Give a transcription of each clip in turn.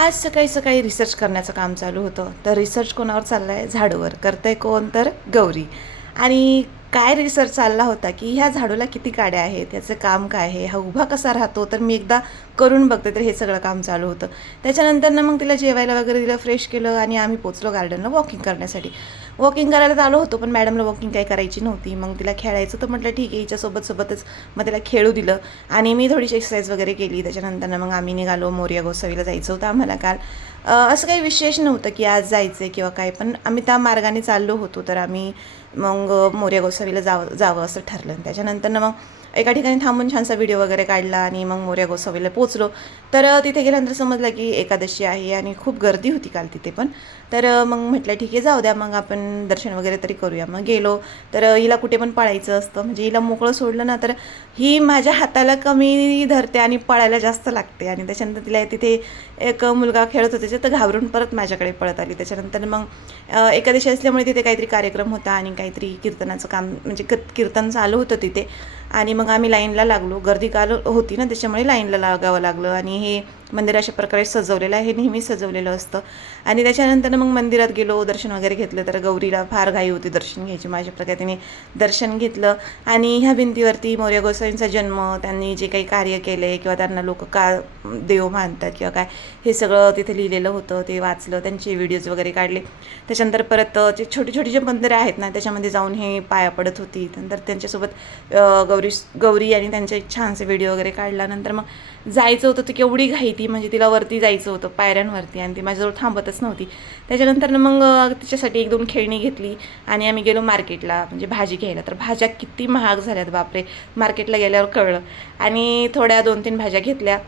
आज सकाळी सकाळी रिसर्च करण्याचं काम चालू होतं. तर रिसर्च कोणावर चाललं आहे? झाडूवर. करतंय कोण? तर गौरी. आणि काय रिसर्च चालला होता की ह्या झाडूला किती काड्या आहेत, त्याचं काम काय आहे, हा उभा कसा राहतो, तर मी एकदा करून बघते. तर हे सगळं काम चालू होतं. त्याच्यानंतर मग तिला जेवायला वगैरे दिलं, फ्रेश केलं आणि आम्ही पोचलो गार्डनला वॉकिंग करण्यासाठी. वॉकिंग करायला आलो होतो, पण मॅडमला वॉकिंग काही करायची नव्हती. मग तिला खेळायचं, तर म्हटलं ठीक आहे हिच्यासोबतच मग तिला खेळू दिलं आणि मी थोडीशी एक्सरसाइज वगैरे केली. त्याच्यानंतर मग आम्ही निघालो. मोरया गोसावीला जायचं होतं आम्हाला काल. असं काही विशेष नव्हतं की आज जायचं आहे किंवा काय, पण आम्ही त्या मार्गाने चाललो होतो. तर आम्ही मग मोरया गोसावीला जावं असं ठरलं. त्याच्यानंतर मग एका ठिकाणी थांबून छानसा व्हिडिओ वगैरे काढला आणि मग मोरया गोसावीला पोचलो. तर तिथे गेल्यानंतर समजलं की एकादशी आहे आणि खूप गर्दी होती काल तिथे पण. तर मग म्हटलं ठीक आहे जाऊ द्या, मग आपण दर्शन वगैरे तरी करूया. मग गेलो. तर हिला कुठे पण पळायचं असतं, म्हणजे हिला मोकळं सोडलं ना तर ही माझ्या हाताला कमी धरते आणि पळायला जास्त लागते. आणि त्याच्यानंतर तिला तिथे एक मुलगा खेळत होते तर घाबरून परत माझ्याकडे पळत आली. त्याच्यानंतर मग एकादशी असल्यामुळे तिथे काहीतरी कार्यक्रम होता आणि काहीतरी कीर्तनाचं काम, म्हणजे कीर्तन चालू होतं तिथे. आणि मग आम्ही लाईनला लागलो. गर्दी काल होती ना, त्याच्यामुळे लाईनला लागावं लागलं. आणि हे मंदिर अशा प्रकारे सजवलेलं आहे, हे नेहमी सजवलेलं असतं. आणि त्याच्यानंतर मग मंदिरात गेलो, दर्शन वगैरे घेतलं. तर गौरीला फार घाई होती दर्शन घ्यायची. माझ्या प्रकारे तिने दर्शन घेतलं. आणि ह्या भिंतीवरती मोरया गोसावींचा जन्म, त्यांनी जे काही कार्य केले किंवा त्यांना लोक का देव मानतात किंवा काय, हे सगळं तिथे लिहिलेलं होतं. ते वाचलं, त्यांचे व्हिडिओज वगैरे काढले. त्याच्यानंतर परत जे छोटे छोटे जे मंदिरं आहेत ना, त्याच्यामध्ये जाऊन हे पाया पडत होती. नंतर त्यांच्यासोबत गौरी आणि त्यांचे एक छानसे व्हिडिओ वगैरे काढल्यानंतर मग जायचं होतं. तर केवढी घाई ती, म्हणजे तिला वरती जायचं होतं पायऱ्यांवरती आणि ती माझ्याजवळ थांबतच नव्हती. त्याच्यानंतर मग तिच्यासाठी 1-2 खेळणी घेतली आणि आम्ही गेलो मार्केटला, म्हणजे भाजी घ्यायला. तर भाज्या किती महाग झाल्यात बापरे, मार्केटला गेल्यावर कळलं. आणि थोड्या 2-3 भाज्या घेतल्या.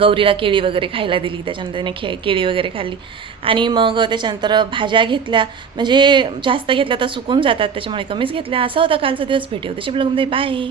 गौरीला केळी वगैरे खायला दिली. त्याच्यानंतर त्याने केळी वगैरे खाल्ली. आणि मग त्याच्यानंतर भाज्या घेतल्या, म्हणजे जास्त घेतल्या तर सुकून जातात, त्याच्यामुळे कमीच घेतल्या. असा होता कालचा दिवस. भेटू तशी ब्लॉगमध्ये. बाय.